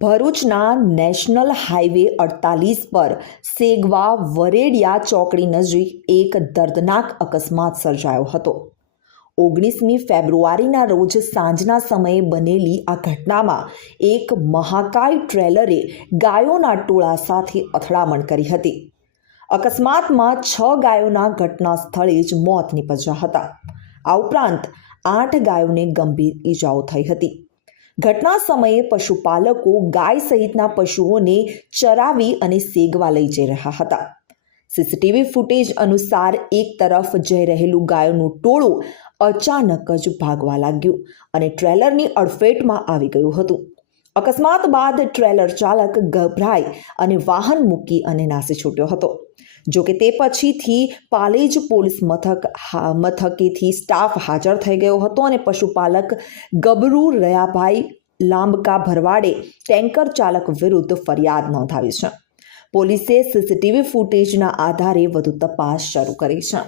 ભરૂચના national highway અડતાલીસ પર સેગવા વરેડિયા ચોકડી નજીક એક દર્દનાક અકસ્માત સર્જાયો હતો. ઓગણીસમી ફેબ્રુઆરીના રોજ સાંજના સમયે બનેલી આ ઘટનામાં એક મહાકાય ટ્રેલરે ગાયોના ટોળા સાથે અથડામણ કરી હતી. અકસ્માતમાં છ ગાયોના ઘટના સ્થળે જ મોત નીપજ્યા હતા. આ ઉપરાંત આઠ ગાયોને ગંભીર ઈજાઓ થઈ હતી. ઘટના સમયે પશુપાલકો ગાય સહિતના પશુઓને ચરાવી અને સેગવા લઈ જઈ રહ્યા હતા. સીસીટીવી ફૂટેજ અનુસાર એક તરફ જઈ રહેલું ગાયોનું ટોળું અચાનક જ ભાગવા લાગ્યું અને ટ્રેલરની અડફેટમાં આવી ગયું હતું. અકસ્માત બાદ ટ્રેલર ચાલક ગભરાઈ અને વાહન મૂકી અને નાસી છૂટ્યો હતો. જોકે તે પછીથી પાલેજ પોલીસ મથક મથકેથી સ્ટાફ હાજર થઈ ગયો હતો અને પશુપાલક ગબરુ રયાભાઈ લાંબકા ભરવાડે ટેન્કર ચાલક વિરુદ્ધ ફરિયાદ નોંધાવી છે. પોલીસે સીસીટીવી ફૂટેજના આધારે વધુ તપાસ શરૂ કરી છે.